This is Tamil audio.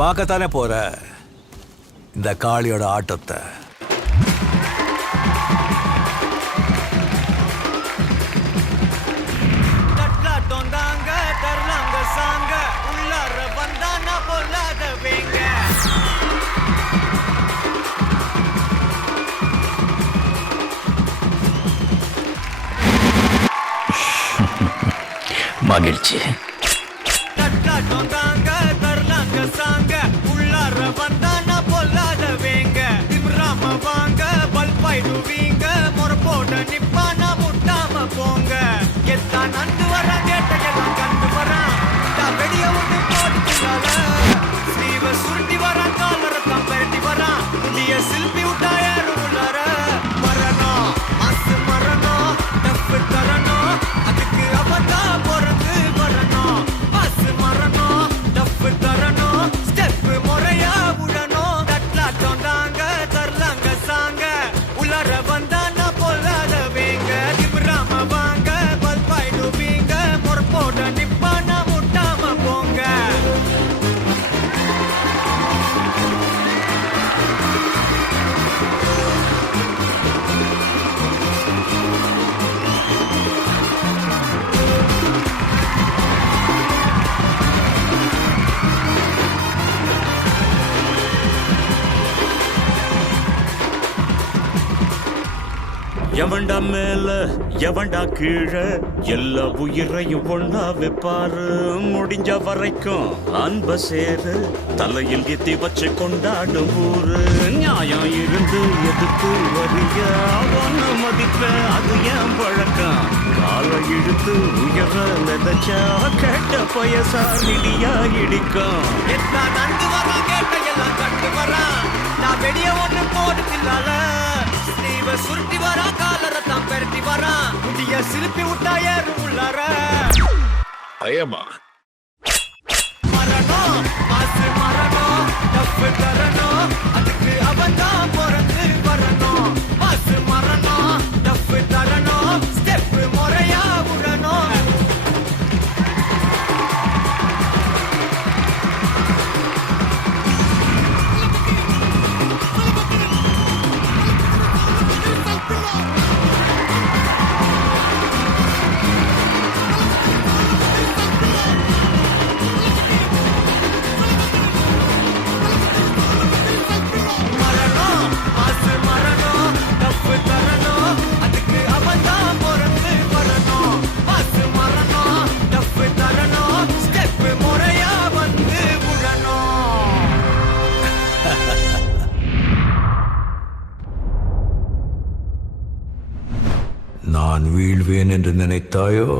பார்க்கத்தானே போற இந்த காளியோட ஆட்டத்தை. மகிழ்ச்சி. சில்பி விட்டா யாரும் உள்ளார வரணும், மாசு மரணம், டப்பு தரணும், அதுக்கு அவதான் பிறந்து வரணும். மாசு மரணம், டப்பு தரணும், ஸ்டெப்பு முறையா விடணும். தட்லாட்டம் தாங்க தரலாங்க சாங்க, உள்ளார வந்தா நான் பொல்லாத வேங்க. திமிராம வாங்க, பல்பாயிடுவீங்க, முறப்போட நிப்பானா முட்டாம போங்க. எவன்டா மேல எவன்டா கீழே, எல்லா உயிரையும் ஒண்ணா வைப்பாரு. முடிஞ்ச வரைக்கும் அன்ப சேரு, தலையில் எத்தி வச்சு கொண்டாடும் ஊரு. நியாயம் இருந்து எதுக்கு வரிய, அவன மதிப்ப அது ஏன் பழக்கம். காலை இழுத்து உயர நினைச்சா கேட்ட பயசா நிடியா இடிக்கும். எத்தா நண்டு வரா கேட்ட எல்லாம் கண்டு வரா, நான் வெளிய ஒண்ணு போடுதில்லால. சுருட்டி வரா காலரத்தான் பெரட்டி வரா, முடிய சிலுப்பி விட்டா ஏறும் உள்ளார. ஐயம்மா மரணம், மாசு மரணம், டப்பு தரணும், அதுக்கு அவன்தான் பிறந்து வரணும். மாசு மரணம், டப்பு தரணும், ஸ்டெப்பு முறையா விடணும். நான் வீழ்வேன் என்று நினைத்தாயோ?